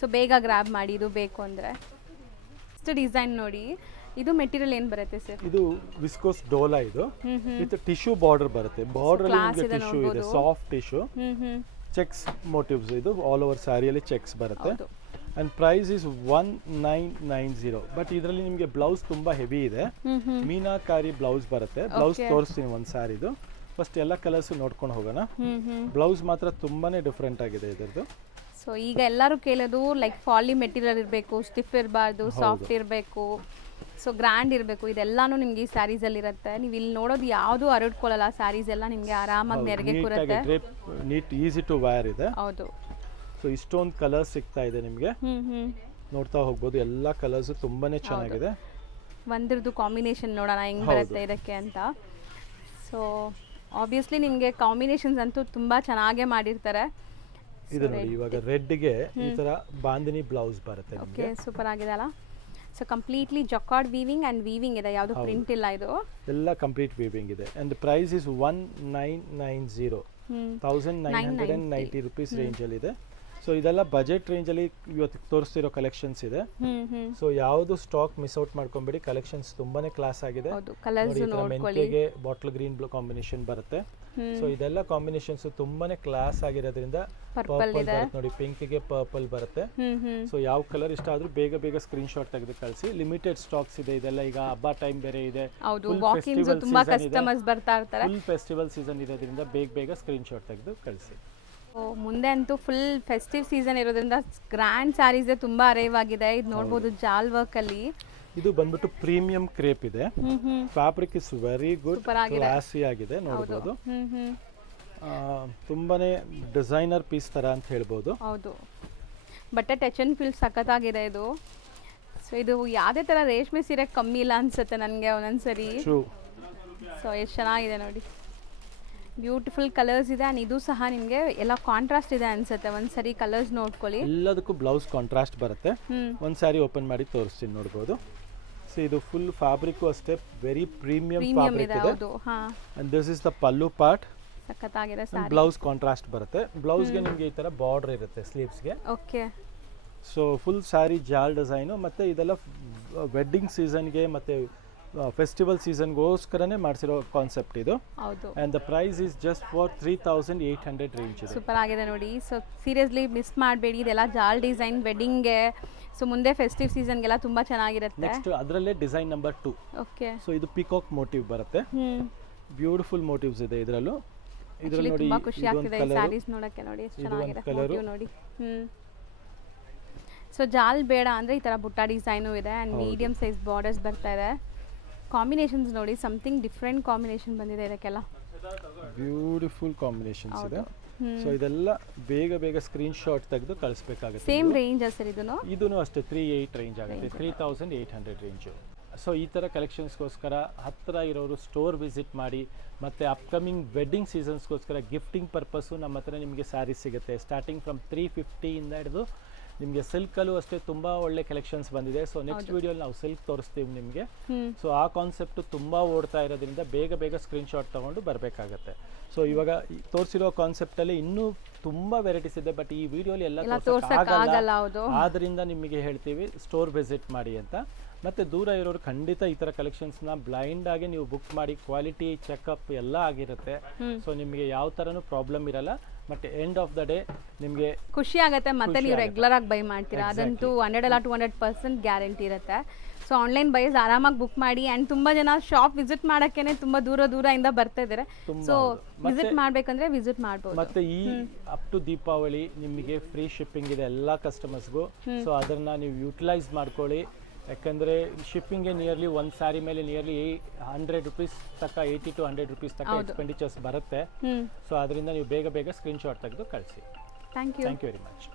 ಸೊ ಬೇಗ ಗ್ರಾಬ್ ಮಾಡಿ ಇದು ಬೇಕು ಅಂದರೆ. ನೆಕ್ಸ್ಟ್ ಡಿಸೈನ್ ನೋಡಿ, ಇದು ಮೆಟೀರಿಯಲ್ ಏನು ಬರುತ್ತೆ ಸರ್? ಇದು ವಿಸ್ಕೋಸ್ ಡೋಲಾ, ಇದು ವಿತ್ ಟಿಶ್ಯೂ ಬಾರ್ಡರ್ ಬರುತ್ತೆ. ಬಾರ್ಡರ್ ನಿಮಗೆ ಟಿಶ್ಯೂ ಇದೆ, ಸಾಫ್ಟ್ ಟಿಶ್ಯೂ, ಚೆಕ್ಸ್ ಮೋಟಿವ್ಸ್, ಇದು ಆಲ್ ಓವರ್ ಸ್ಯಾರಿಯಲ್ಲಿ ಚೆಕ್ಸ್ ಬರುತ್ತೆ. And price is 1990. ಬಟ್ ಇದರಲ್ಲಿ ನಿಮಗೆ ಬ್ಲೌಸ್ ತುಂಬಾ ಹೆವಿ ಇದೆ, ಮೀನಾಕಾರಿ ಬ್ಲೌಸ್ ಬರುತ್ತೆ. ಬ್ಲೌಸ್ ತೋರಿಸ್ತೀನಿ ಒಂದು ಸ್ಯಾರಿದು. ಫಸ್ಟ್ ಎಲ್ಲ ಕಲರ್ಸ್ ನೋಡ್ಕೊಂಡು ಹೋಗೋಣ. ಬ್ಲೌಸ್ ಮಾತ್ರ ತುಂಬಾನೇ ಡಿಫ್ರೆಂಟ್ ಆಗಿದೆ ಇದರದ್ದು. ಸೊ ಈಗ ಎಲ್ಲರೂ ಕೇಳೋದು ಲೈಕ್ ಫಾಲಿ ಮೆಟೀರಿಯಲ್ ಇರಬೇಕು, ಸ್ಟಿಫ್ ಇರಬಾರ್ದು, ಸಾಫ್ಟ್ ಇರಬೇಕು, ಸೊ ಗ್ರ್ಯಾಂಡ್ ಇರಬೇಕು. ಇದೆಲ್ಲಾನು ನಿಮಗೆ ಈ ಸ್ಯಾರೀಸಲ್ಲಿ ಇರುತ್ತೆ. ನೀವು ಇಲ್ಲಿ ನೋಡೋದು ಯಾವುದು ಹರಡ್ಕೊಳ್ಳಲ್ಲ, ಸ್ಯಾರೀಸ್ ಎಲ್ಲ ನಿಮಗೆ ಆರಾಮಾಗಿ ನೆರಿಗೆ ಕೂರುತ್ತೆ. ನೀಟ್ ಈಸಿ ಟು ವೇರ್ ಇದೆ. ಹೌದು. ಸೊ ಇಷ್ಟೊಂದು ಕಲರ್ಸ್ ಸಿಗ್ತಾ ಇದೆ ನಿಮಗೆ, ನೋಡ್ತಾ ಹೋಗ್ಬೋದು. ಎಲ್ಲ ಕಲರ್ಸ್ ತುಂಬಾನೇ ಚೆನ್ನಾಗಿದೆ. ಒಂದ್ರದ್ದು ಕಾಂಬಿನೇಷನ್ ನೋಡೋಣ ಹೆಂಗ್ ಬರುತ್ತೆ ಇದಕ್ಕೆ ಅಂತ. ಸೊ ಆಬ್ವಿಯಸ್ಲಿ ನಿಮಗೆ ಕಾಂಬಿನೇಷನ್ಸ್ ಅಂತೂ ತುಂಬಾ ಚೆನ್ನಾಗೇ ಮಾಡಿರ್ತಾರೆ. ಇದು ನೋಡಿ, ಇವಾಗ ರೆಡ್ ಗೆ ಈ ತರ ಬಾಂದಿನಿ ಬ್ಲೌಸ್ ಬರುತ್ತೆ ನಿಮಗೆ. ಓಕೆ, ಸೂಪರ್ ಆಗಿದೆ ಅಲ್ಲ. So completely jacquard weaving and weaving ಇದೆ, ಯಾವುದು ಪ್ರಿಂಟ್ ಇಲ್ಲ, ಇದು ಎಲ್ಲ ಕಂಪ್ಲೀಟ್ ವೀವಿಂಗ್ ಇದೆ. And price is 1990 1990 rupees range ಅಲ್ಲಿ ಇದೆ. ಸೊ ಇದೆಲ್ಲ ಬಜೆಟ್ ರೇಂಜ್ ಅಲ್ಲಿ ಇವತ್ತು ತೋರಿಸ್ತಿರೋ ಕಲೆಕ್ಷನ್ಸ್ ಇದೆ. ಸೊ ಯಾವುದು ಸ್ಟಾಕ್ ಮಿಸ್ ಔಟ್ ಮಾಡ್ಕೊಂಬೇಡಿ, ಕಲೆಕ್ಷನ್ಸ್ ತುಂಬಾನೇ ಕ್ಲಾಸ್ ಆಗಿದೆ. ಮೆಂತೆಗೆ ಬಾಟಲ್ ಗ್ರೀನ್ ಬ್ಲೂ ಕಾಂಬಿನೇಷನ್ ಬರುತ್ತೆ. ಸೊ ಇದೆಲ್ಲ ಕಾಂಬಿನೇಷನ್ಸ್ ತುಂಬಾನೇ ಕ್ಲಾಸ್ ಆಗಿರೋದ್ರಿಂದ ಪರ್ಪಲ್ ಬರುತ್ತೆ ನೋಡಿ, ಪಿಂಕ್ ಗೆ ಪರ್ಪಲ್ ಬರುತ್ತೆ. ಸೊ ಯಾವ ಕಲರ್ ಇಷ್ಟ ಆದ್ರೂ ಬೇಗ ಬೇಗ ಸ್ಕ್ರೀನ್ ಶಾಟ್ ತೆಗೆದು ಕಳಿಸಿ. ಲಿಮಿಟೆಡ್ ಸ್ಟಾಕ್ಸ್ ಇದೆ ಇದೆಲ್ಲ. ಈಗ ಹಬ್ಬ ಟೈಮ್ ಬೇರೆ ಇದೆ, ಫುಲ್ ಫೆಸ್ಟಿವಲ್ ಸೀಸನ್ ಇರೋದ್ರಿಂದ ಬೇಗ ಸ್ಕ್ರೀನ್ ಶಾಟ್ ತೆಗೆದು ಕಳಿಸಿ. ಮುಂದೆ ಅಂತೂ ಫುಲ್ ಫೆಸ್ಟಿವ್ ಸೀಸನ್ ಇರೋದ್ರಿಂದ ಗ್ರ್ಯಾಂಡ್ ಸ್ಯಾರೀಸ್ ತುಂಬಾ ಅರೈವ್ ಆಗಿದೆ. ಇದು ನೋಡಬಹುದು ಜಾಲ್ ವರ್ಕ್ ಅಲ್ಲಿ. ಇದು ಬಂದ್ಬಿಟ್ಟು ಪ್ರೀಮಿಯಂ ಕ್ರೇಪ್ ಇದೆ. Fabric is very good, classy ಆಗಿದೆ ನೋಡಬಹುದು. ತುಂಬಾನೇ ಡಿಸೈನರ್ ಪೀಸ್ ತರ ಅಂತ ಹೇಳ್ಬೋದು. ಹೌದು, ಬಟ್ಟೆ ಟಚ್ ಅಂಡ್ ಫೀಲ್ ಸಖತ್ತಾಗಿದೆ ಇದು. ಸೊ ಇದು ಯಾವುದೇ ತರ ರೇಷ್ಮೆ ಸೀರೆ ಕಮ್ಮಿ ಇಲ್ಲ ಅನ್ಸುತ್ತೆ ನನಗೆ ಒಂದೊಂದ್ಸರಿ. ಸೊ ಎಷ್ಟು ಚೆನ್ನಾಗಿದೆ ನೋಡಿ, ಬ್ಯೂಟಿಫುಲ್ ಕಲರ್ಸ್ ಇದೆ. ಅಂಡ್ ಇದು ಸಹ ನಿಮಗೆ ಎಲ್ಲ ಕಾಂಟ್ರಾಸ್ಟ್ ಇದೆ ಅನ್ಸುತ್ತೆ. ಒಂದ್ಸರಿ ಕಲರ್ಸ್ ನೋಡ್ಕೊಳ್ಳಿ. ಎಲ್ಲದಕ್ಕೂ ಬ್ಲೌಸ್ ಕಾಂಟ್ರಾಸ್ಟ್ ಬರುತ್ತೆ. ಒಂದ್ ಸ್ಯಾರಿ ಓಪನ್ ಮಾಡಿ ತೋರಿಸ್ತೀನಿ, ನೋಡಬಹುದು. ಸೊ ಇದು ಫುಲ್ ಫ್ಯಾಬ್ರಿಕ್ ಅಷ್ಟೇ ವೆರಿ ಪ್ರೀಮಿಯಂ ಫ್ಯಾಬ್ರಿಕ್ ಇದೆ. And this is the pallu part. ಸಖತ್ತಾಗಿದೆ. ಬ್ಲೌಸ್ ಕಾಂಟ್ರಾಸ್ಟ್ ಬರುತ್ತೆ. ಬ್ಲೌಸ್ ಗೆ ನಿಮಗೆ ಈ ತರ ಬಾರ್ಡರ್ ಇರುತ್ತೆ ಸ್ಲೀವ್ಸ್ ಗೆ. ಓಕೆ. ಸೊ ಫುಲ್ ಸ್ಯಾರಿ ಜಾಲ್ ಡಿಸೈನ್. ಮತ್ತೆ ಇದೆಲ್ಲ ವೆಡ್ಡಿಂಗ್ ಸೀಸನ್ ಗೆ ಮತ್ತೆ ಫೆಸ್ಟಿವಲ್ ಸೀಸನ್ಗೋಸ್ಕರನೇ ಮಾಡಿಸಿರೋ ಕಾನ್ಸೆಪ್ಟ್ ಇದು. ಹೌದು. And the price is just for 3800 range ಇದೆ. ಸೂಪರ್ ಆಗಿದೆ ನೋಡಿ. ಸೊ ಸೀರಿಯಸ್ಲಿ ಮಿಸ್ ಮಾಡಬೇಡಿ, ಇದೆಲ್ಲ ಜಾಲ್ ಡಿಸೈನ್ ವೆಡ್ಡಿಂಗ್ಗೆ. ಸೊ ಮುಂದೆ ಫೆಸ್ಟಿವ್ ಸೀಸನ್ಗೆಲ್ಲ ತುಂಬಾ ಚೆನ್ನಾಗಿರುತ್ತೆ. ನೆಕ್ಸ್ಟ್ ಅದರಲ್ಲೇ ಡಿಸೈನ್ ನಂಬರ್ 2. ಓಕೆ. ಸೊ ಇದು ಪಿಕಾಕ್ ಮೋಟಿವ್ ಬರುತ್ತೆ. ಬ್ಯೂಟಿಫುಲ್ ಮೋಟಿವ್ಸ್ ಇದೆ ಇದರಲ್ಲೂ. ಇದರಲ್ಲಿ ನೋಡಿ, ತುಂಬಾ ಖುಷಿ ಆಗ್ತಿದೆ ಈ ಸ್ಯಾರೀಸ್ ನೋಡಕ್ಕೆ. ನೋಡಿ ಎಷ್ಟು ಚೆನ್ನಾಗಿದೆ ಮೋಟಿವ್ ನೋಡಿ. ಸೊ ಜಾಲ್ ಬೇಡ ಅಂದ್ರೆ ಈ ತರ ಬುಟ್ಟ ಡಿಸೈನು ಇದೆ. ಅಂಡ್ ಮೀಡಿಯಂ ಸೈಜ್ ಬಾರ್ಡರ್ಸ್ ಬರ್ತಾ ಇದೆ. ಕಾಂಬಿನೇಷನ್ಸ್ ನೋಡಿ, ಸಮಥಿಂಗ್ ಡಿಫ್ರೆಂಟ್ ಕಾಂಬಿನೇಷನ್ ಬಂದಿದೆ ಇದಕ್ಕೆಲ್ಲ. ಬ್ಯೂಟಿಫುಲ್ ಕಾಂಬಿನೇಷನ್ಸ್ ಇದೆ. ಸೊ ಇದೆಲ್ಲ ಬೇಗ ಸ್ಕ್ರೀನ್ ಶಾಟ್ ತೆಗೆದು ಕಳಿಸಬೇಕಾಗುತ್ತೆ. ಸೇಮ್ ರೇಂಜ್ ಸರ್ ಇದೂನು ಅಷ್ಟೇ 38 ರೇಂಜ್ ಆಗುತ್ತೆ, 3800 ರೇಂಜ್. ಸೊ ಈ ಥರ ಕಲೆಕ್ಷನ್ಸ್ಗೋಸ್ಕರ ಹತ್ತಿರ ಇರೋರು ಸ್ಟೋರ್ ವಿಸಿಟ್ ಮಾಡಿ. ಮತ್ತು ಅಪ್ಕಮಿಂಗ್ ವೆಡ್ಡಿಂಗ್ ಸೀಸನ್ಸ್ಗೋಸ್ಕರ ಗಿಫ್ಟಿಂಗ್ ಪರ್ಪಸ್ಸು ನಮ್ಮ ಹತ್ರ ನಿಮಗೆ ಸ್ಯಾರೀಸ್ ಸಿಗುತ್ತೆ. ಸ್ಟಾರ್ಟಿಂಗ್ ಫ್ರಮ್ 350 ಇಂದ ಹಿಡಿದು ನಿಮಗೆ ಸಿಲ್ಕಲ್ಲೂ ಅಷ್ಟೇ ತುಂಬ ಒಳ್ಳೆ ಕಲೆಕ್ಷನ್ಸ್ ಬಂದಿದೆ. ಸೊ ನೆಕ್ಸ್ಟ್ ವಿಡಿಯೋಲಿ ನಾವು ಸಿಲ್ಕ್ ತೋರಿಸ್ತೀವಿ ನಿಮಗೆ. ಸೊ ಆ ಕಾನ್ಸೆಪ್ಟು ತುಂಬ ಓಡ್ತಾ ಇರೋದ್ರಿಂದ ಬೇಗ ಸ್ಕ್ರೀನ್ ಶಾಟ್ ತೊಗೊಂಡು ಬರಬೇಕಾಗತ್ತೆ. ಸೊ ಇವಾಗ ತೋರಿಸಿರೋ ಕಾನ್ಸೆಪ್ಟಲ್ಲಿ ಇನ್ನೂ ತುಂಬ ವೆರೈಟೀಸ್ ಇದೆ, ಬಟ್ ಈ ವಿಡಿಯೋಲಿ ಎಲ್ಲ ತೋರಿಸೋಕ್ಕಾಗಲ್ಲ. ಆದ್ದರಿಂದ ನಿಮಗೆ ಹೇಳ್ತೀವಿ ಸ್ಟೋರ್ ವಿಸಿಟ್ ಮಾಡಿ ಅಂತ. ಮತ್ತು ದೂರ ಇರೋರು ಖಂಡಿತ ಈ ಥರ ಕಲೆಕ್ಷನ್ಸ್ನ ಬ್ಲೈಂಡ್ ಆಗಿ ನೀವು ಬುಕ್ ಮಾಡಿ, ಕ್ವಾಲಿಟಿ ಚೆಕಪ್ ಎಲ್ಲ ಆಗಿರುತ್ತೆ. ಸೊ ನಿಮಗೆ ಯಾವ ಥರನೂ ಪ್ರಾಬ್ಲಮ್ ಇರಲ್ಲ. But end of the day ನಿಮಗೆ ಖುಷಿ ಆಗುತ್ತೆ. ಮತ್ತೆ ನೀವು ರೆಗ್ಯುಲರ್ ಆಗಿ ಬೈ ಮಾಡ್ತೀರಾ, ಅದಂತೂ 100% ಗ್ಯಾರಂಟಿ ಇರುತ್ತೆ. ಸೊ ಆನ್ಲೈನ್ ಬೈಸ್ ಆರಾಮಾಗಿ ಬುಕ್ ಮಾಡಿ. ಆ್ಯಂಡ್ ತುಂಬ ಜನ ಶಾಪ್ ವಿಸಿಟ್ ಮಾಡೋಕ್ಕೇನೆ ತುಂಬ ದೂರದಿಂದ ಬರ್ತಾ ಇದ್ದಾರೆ. ಸೊ ವಿಸಿಟ್ ಮಾಡಬೇಕಂದ್ರೆ ವಿಸಿಟ್ ಮಾಡ್ಬೋದು. ಮತ್ತೆ ಈ ಅಪ್ ಟು ದೀಪಾವಳಿ ನಿಮಗೆ ಫ್ರೀ ಶಿಪ್ಪಿಂಗ್ ಇದೆ ಎಲ್ಲ ಕಸ್ಟಮರ್ಸ್ಗೂ. ಸೊ ಅದನ್ನು ನೀವು ಯೂಟಿಲೈಸ್ ಮಾಡ್ಕೊಳ್ಳಿ. ಯಾಕಂದರೆ ಶಿಪ್ಪಿಂಗ್ಗೆ ನಿಯರ್ಲಿ ಒಂದು ಸ್ಯಾರಿ ಮೇಲೆ ನಿಯರ್ಲಿ 100 rupees ತನಕ, 80 to 100 rupees ತನಕ ಎಕ್ಸ್ಪೆಂಡಿಚರ್ಸ್ ಬರುತ್ತೆ. ಸೊ ಅದರಿಂದ ನೀವು ಬೇಗ ಸ್ಕ್ರೀನ್ ಶಾಟ್ ತೆಗೆದು ಕಳಿಸಿ. Thank you very much.